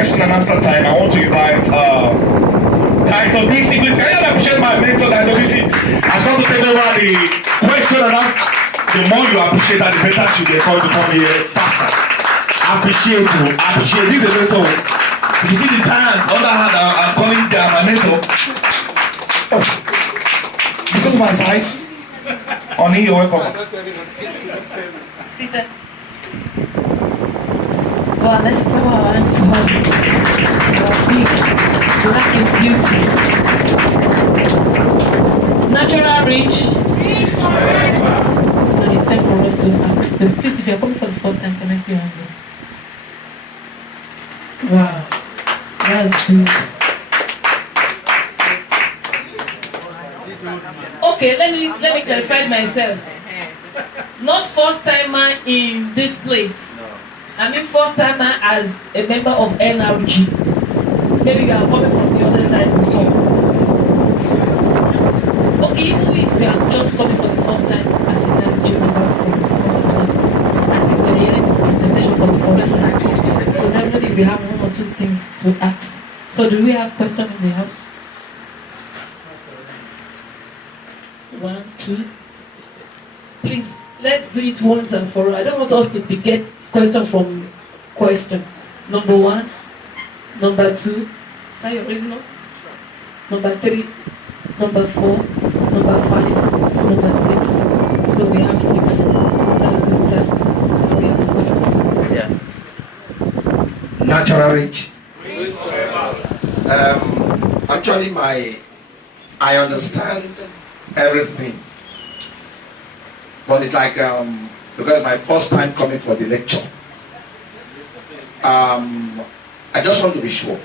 question and answer time. I want to invite Director BC. Please, can you appreciate my mentor, Director BC? Has got to take over the question and answer. The more you appreciate that, the better she get called to come here faster. Appreciate you. Appreciate. This is a mentor. You see the giants on the hand are calling them my mentor. Oh. Because of my size. Honey, you're welcome. Sweetheart. Wow, let's clap our hand for her. Big, black is beauty. Natural rich. And it's time for us to ask them. Please, if you're coming for the first time, can I see your hands? Wow, that's good. Okay, let me clarify myself. Not first timer in this place. I mean first timer as a member of NRG. Maybe you are coming from the other side before. Okay, even if you are just coming for the first time as an NRG member from the platform, at least you're hearing the presentation for the first time. So definitely we have one or two things to ask. So do we have questions in the house? 1, 2. Please, let's do it once and for all. I don't want us to get question from question. Number 1, number 2. Is that your original? Number 3, number 4, number 5, number 6. So we have 6. That is good, sir. Can we have a question? Yeah. Natural rich. Actually, I understand everything, but it's like because my first time coming for the lecture, I just want to be sure.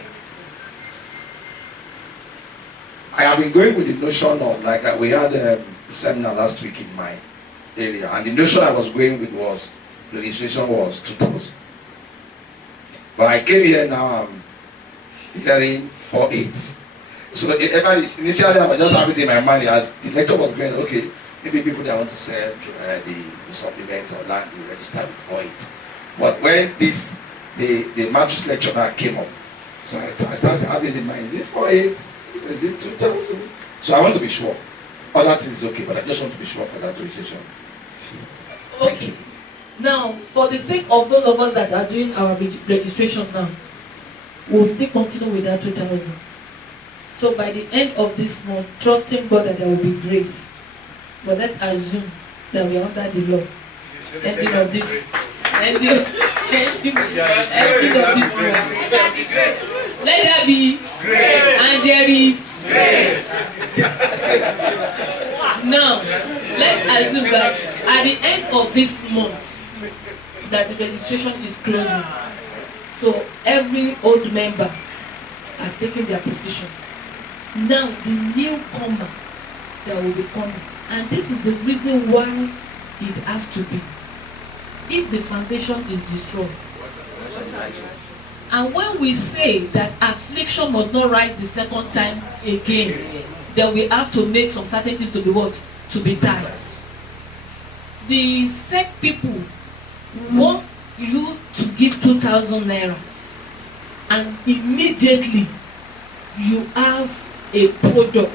I have been going with the notion of like we had a seminar last week in my area, and the notion I was going with was the registration was 2,000. But I came here now, I'm hearing 4,800. So initially I was just having it in my mind as the lecture was going, okay, maybe people that want to sell the supplement or land will register with 4,800. But when the matrix lecturer came up, so I started having it in mind, is it 4,800? Is it 2,000? So I want to be sure. Other things is okay, but I just want to be sure for that registration. Okay. Now, for the sake of those of us that are doing our registration now, we'll still continue with that 2,000. So by the end of this month, trusting God that there will be grace. But let's assume that we are under the law. Ending of this month. Let there be grace. And there is grace. Now, let's assume that at the end of this month, that the registration is closing. So every old member has taken their position. Now the newcomer that will be coming, and this is the reason why it has to be. If the foundation is destroyed, and when we say that affliction must not rise the second time again, then we have to make some certain things to be what? To be tied. The sick people want you to give 2,000 naira, and immediately you have a product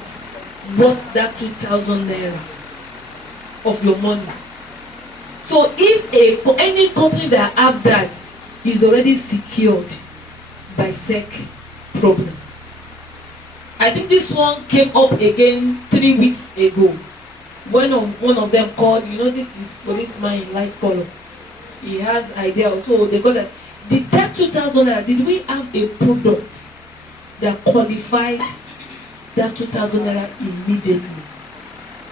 worth that 2,000 naira of your money. So if any company that have that is already secured by SEC problem. I think this one came up again 3 weeks ago when one of them called, this is policeman in light color. He has idea, so they got that. Did that 2,000 naira, did we have a product that qualified that 2,000 naira immediately?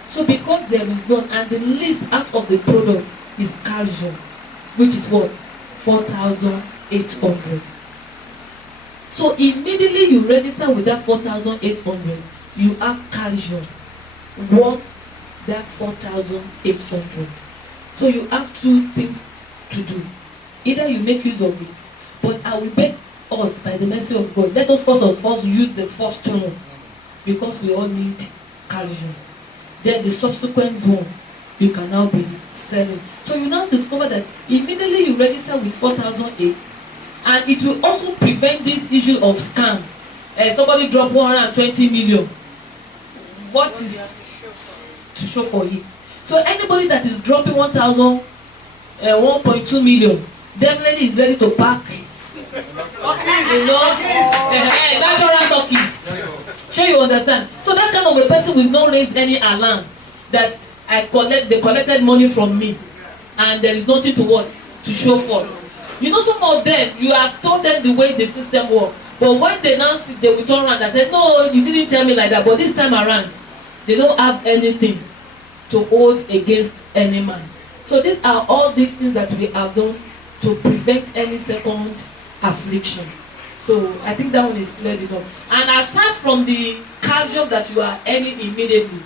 So because there is none, and the list out of the product is casual, which is what? 4,800. So immediately you register with that 4,800, you have casual worth that 4,800. So you have two things to do. Either you make use of it, but I will beg us by the mercy of God, let us first of all use the first one, because we all need casual. Then the subsequent one you can now be selling. So you now discover that immediately you register with 4,008, And it will also prevent this issue of scam. Somebody drop 120 million. What is to show for it? So anybody that is dropping 1.2 million definitely is ready to pack. Natural turkeys. Sure you understand? So that kind of a person will not raise any alarm that they collected money from me and there is nothing to show for. You know, some of them, you have told them the way the system works, but when they now see, they will turn around and say, no, you didn't tell me like that. But this time around, they don't have anything to hold against any man. So these are all these things that we have done to prevent any second affliction. So I think that one is cleared enough. And aside from the cash job that you are earning immediately,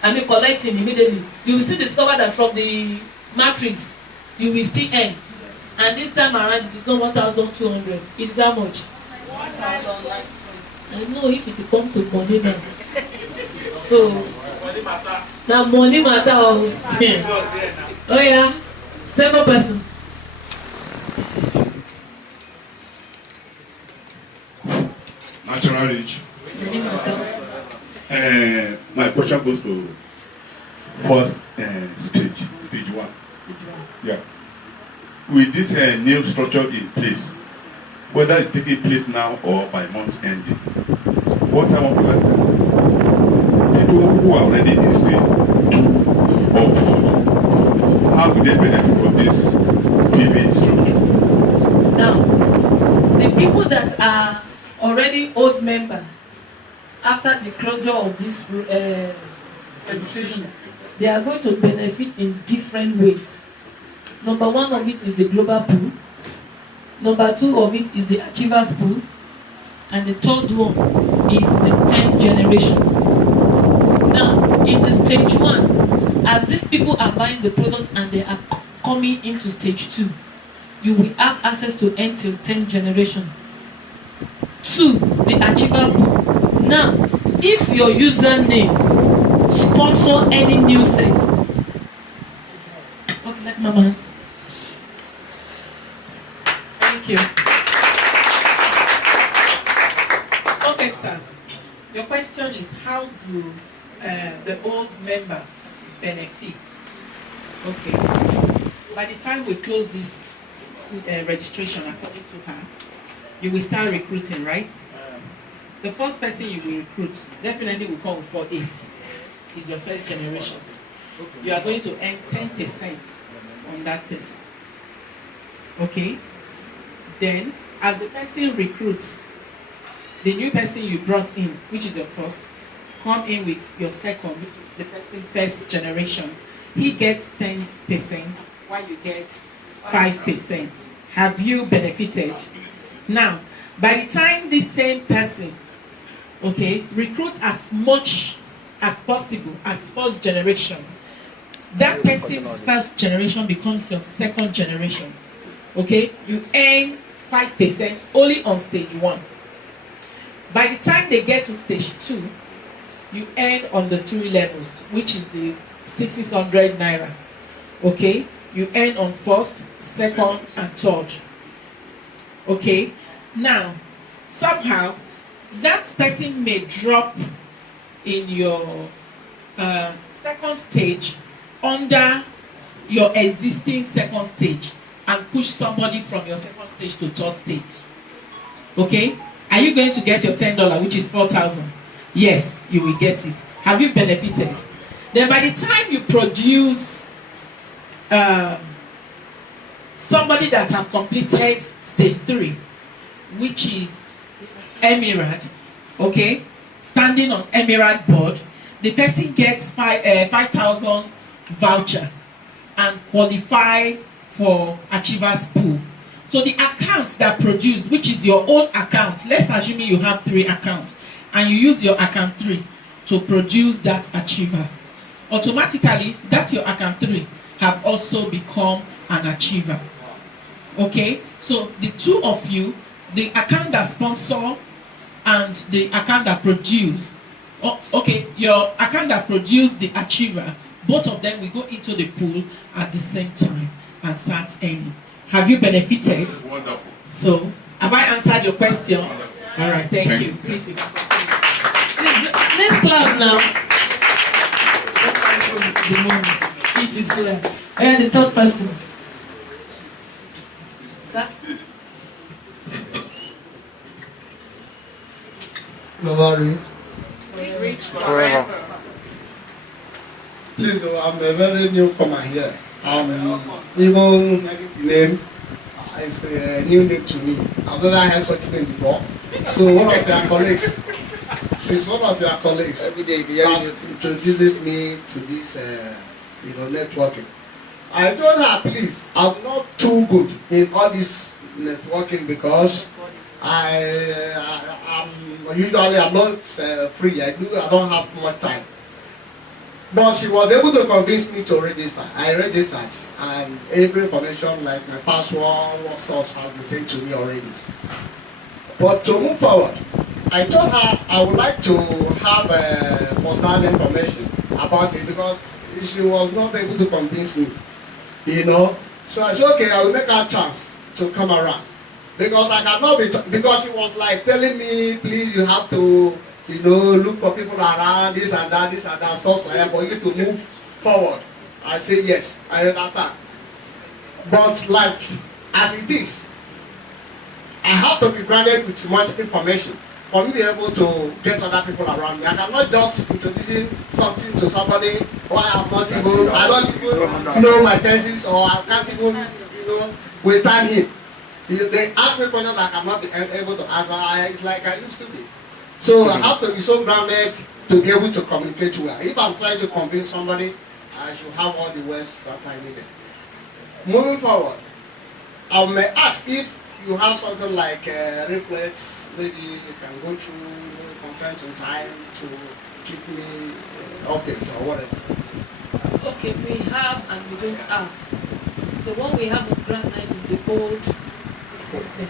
collecting immediately, you will still discover that from the matrix, you will still earn. And this time around, it is not 1,200. It is how much? 1,000. I don't know if it comes to money now. So, now money matter. Oh yeah. Second person. Natural rich. My question goes to first stage 1. Yeah. With this new structure in place, whether it's taking place now or by month end, what I want to ask is, people who are already in stage 2 or 4, how do they benefit from this PV structure? Now, the people that are already old member, after the closure of this registration, they are going to benefit in different ways. Number 1 of it is the global pool. Number 2 of it is the achievers pool. And the third one is the 10th generation. Now, in the stage 1, as these people are buying the product and they are coming into stage 2, you will have access to earn till 10th generation. 2, the achiever pool. Now, if your username sponsor any new set, okay, like mamas. Thank you. Okay, sir. Your question is how do the old member benefit? Okay. By the time we close this registration, according to her, you will start recruiting, right? The first person you will recruit definitely will come for 8. Is your first generation. You are going to earn 10% on that person. Okay? Then, as the person recruits, the new person you brought in, which is your first, come in with your second, which is the person first generation. He gets 10%, while you get 5%. Have you benefited? Now, by the time this same person, okay, recruit as much as possible as first generation, that person's first generation becomes your second generation. Okay, you earn 5% only on stage 1. By the time they get to stage 2, you earn on the 3 levels, which is the 600 naira. Okay, you earn on first, second, and third. Okay, now somehow that person may drop in your second stage under your existing second stage and push somebody from your second stage to third stage. Okay, are you going to get your $10, which is 4,000? Yes, you will get it. Have you benefited? Then by the time you produce somebody that have completed stage 3, which is Emirate, okay, standing on Emirate board, the person gets 5,000 voucher and qualify for Achievers Pool. So the account that produce, which is your own account, let's assume you have 3 accounts and you use your account 3 to produce that achiever. Automatically, that your account 3 have also become an achiever. Okay, so the 2 of you, the account that sponsor and the account that produce, okay, your account that produce the achiever, both of them will go into the pool at the same time and start earning. Have you benefited? Wonderful. So, have I answered your question? All right, thank Thank you. you. Please, you can continue. Please, let's clap now. The money. It is here. And the third person. Sir? Nobody. Rich Forever. Please, I'm a very newcomer here. Even name is a new name to me. I've never heard such name before. So one of your colleagues, is one of your colleagues Every day, that introduces me to this, networking. I told her, please, I'm not too good in all this networking because I'm not free. I don't have much time. But she was able to convince me to register. I registered, and every information like my password, what stuff has been sent to me already. But to move forward, I told her I would like to have first-hand information about it because she was not able to convince me, So I said, okay, I will make her a chance to come around. Because I cannot be, because she was like telling me, please, you have to, look for people around, this and that, stuff like that, for you to move forward. I say, yes, I understand. But like, as it is, I have to be granted with much information for me to be able to get other people around me. I cannot just introducing something to somebody who I don't even know my tenses, or I can't even, withstand him. They ask me questions that I cannot be able to answer. It's like I used to be. So I have to be so grounded to be able to communicate well. If I'm trying to convince somebody, I should have all the words that I needed. Moving forward, I may ask if you have something like reflex, maybe you can go through from time to time to keep me updated or whatever. Okay, we have and we don't have. The one we have on Grand Line is the old system.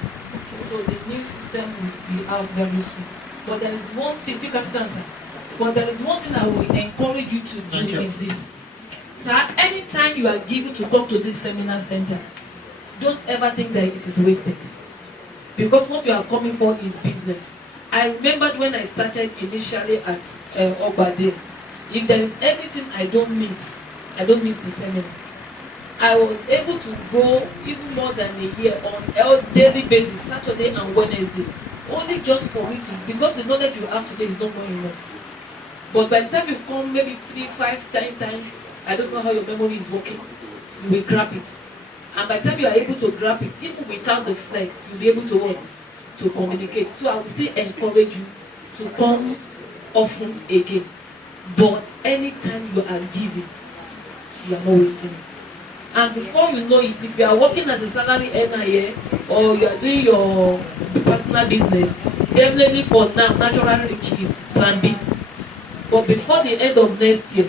So the new system will be out very soon. But there is one thing, you can answer. But there is one thing I will encourage you to do is this. Sir, anytime you are given to come to this seminar center, don't ever think that it is wasted. Because what you are coming for is business. I remembered when I started initially at Ogbade, if there is anything I don't miss the seminar. I was able to go even more than a year on a daily basis, Saturday and Wednesday, only just for me to, because the knowledge you have today is not more enough. But by the time you come maybe 3, 5, 10 times, I don't know how your memory is working, you will grab it. And by the time you are able to grab it, even without the flex, you'll be able to what? To communicate. So I will still encourage you to come often again. But anytime you are giving, you are not wasting it. And before you know it, if you are working as a salary earner here, or you are doing your personal business, definitely for now, natural rich is plan B. But before the end of next year,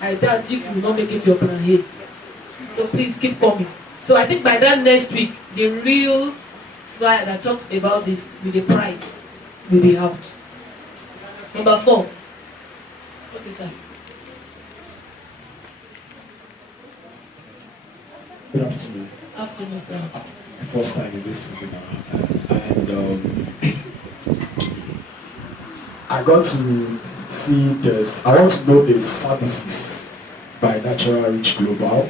I doubt if you will not make it your plan A. So please keep coming. So I think by that next week, the real flyer that talks about this with the price will be out. Number 4. Okay, sir. Good afternoon. Afternoon, sir. My first time in this seminar, and I got to see this. I want to know the services by Natural Rich Global,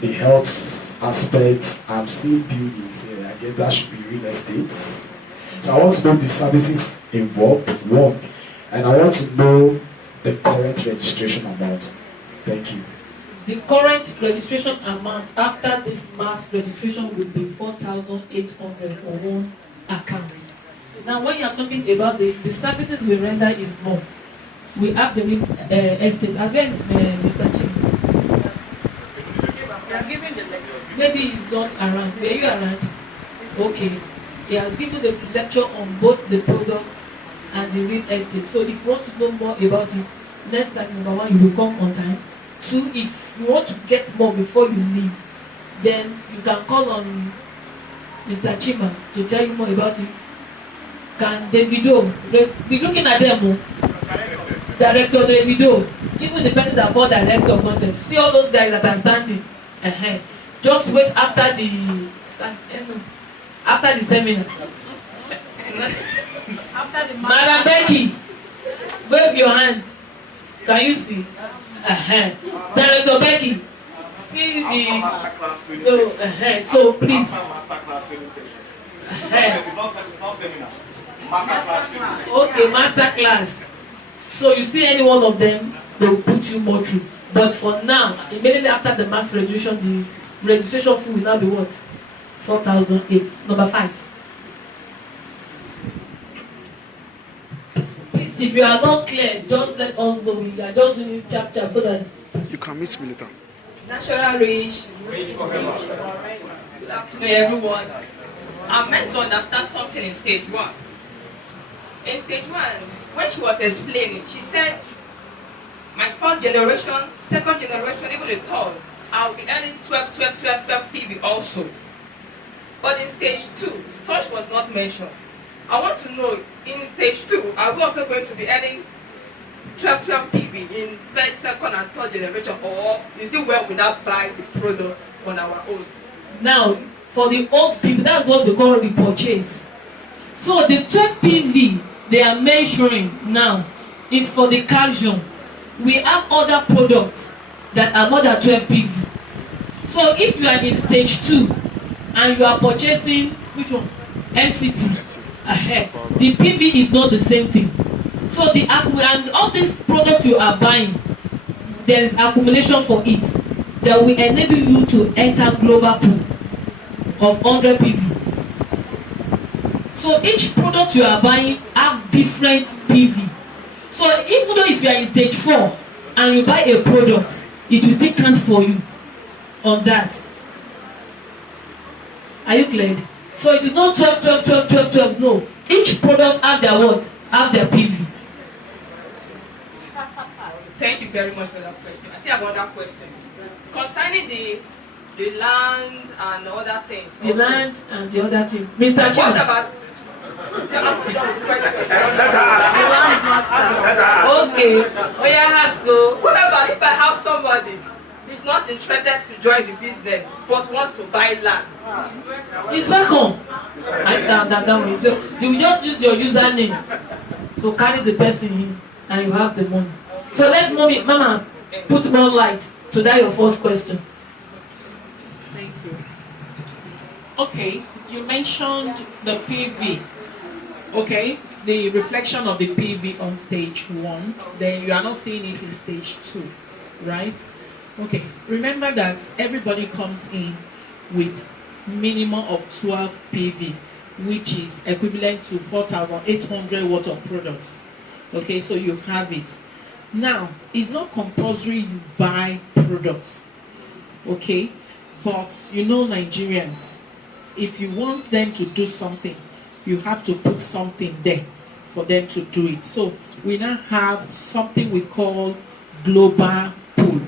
the health aspect. I'm seeing buildings here. I guess that should be real estate. So I want to know the services involved, one, and I want to know the current registration amount. Thank you. The current registration amount after this mass registration will be 4,800 for one account. So now when you are talking about the services we render is more. We have the real estate. Again, Mr. Chim. Maybe he's not around. Were you around? Okay. He has given the lecture on both the products and the real estate. So if you want to know more about it, next time, number 1, you will come on time. 2, if you want to get more before you leave, then you can call on Mr. Chima to tell you more about it. Can Davido be looking at them? Director Davido, even the person that called director concept. See all those guys that are standing. Just wait after the after the seminar. After the Madam Becky, wave your hand. Can you see? Director Becky, see the so please. Okay, master class. So you see any one of them, they will put you more through. But for now, immediately after the max registration, the registration fee will now be what? 4,008. Number 5. Please, if you are not clear, just let us know. We are just doing it chap so that You can meet me later. Natural Rich. Good afternoon, everyone. I'm meant to understand something in stage 1. In stage 1, when she was explaining, she said, my first generation, second generation, even the third, I'll be earning 12 PV also. But in stage 2, such was not mentioned. I want to know, in stage 2, are we also going to be earning 12 PV in first, second, and third generation, or is it where we now buy the product on our own? now for the old people, that's what they call the purchase. So the 12 PV they are measuring now is for the calcium. We have other products that are more than 12 PV. So if you are in stage 2 and you are purchasing which one? MCT. The PV is not the same thing. So the and all these products you are buying, there is accumulation for it that will enable you to enter global pool of 100 PV. So each product you are buying have different PV. So even though if you are in stage 4 and you buy a product, it will still count for you on that. Are you clear? So it is not 12. No. Each product have their what? Have their PV. Thank you very much for that question. I still have other questions. Concerning the land and other things. The land and the other thing. Mr. What Chairman. about Okay. Oh yeah, has go. what about if I have somebody who's not interested to join the business but wants to buy land? It's welcome. You will just use your username to carry the person in and you have the money. So let Mama put more light to that your first question. Thank you. Okay, you mentioned the PV. Okay, the reflection of the PV on stage 1, then you are not seeing it in stage 2, right? Okay, remember that everybody comes in with minimum of 12 PV, which is equivalent to 4,800 worth of products. Okay, so you have it. Now, it's not compulsory you buy products, okay? But you know Nigerians, if you want them to do something, you have to put something there for them to do it. So we now have something we call global pool,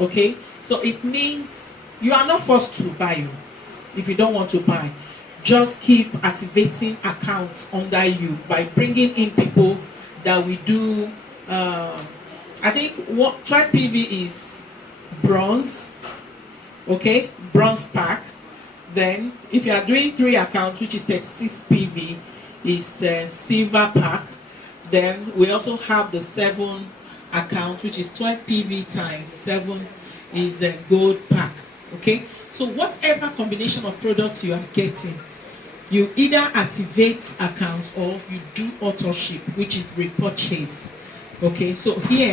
okay? So it means you are not forced to buy if you don't want to buy. Just keep activating accounts under you by bringing in people that we do. I think what 12 PV is bronze, okay, bronze pack. Then if you are doing 3 accounts, which is 36 PV, is silver pack. Then we also have the 7 account, which is 12 PV times 7 is a gold pack. Okay, so whatever combination of products you are getting, you either activate accounts or you do auto ship, which is repurchase. Okay, so here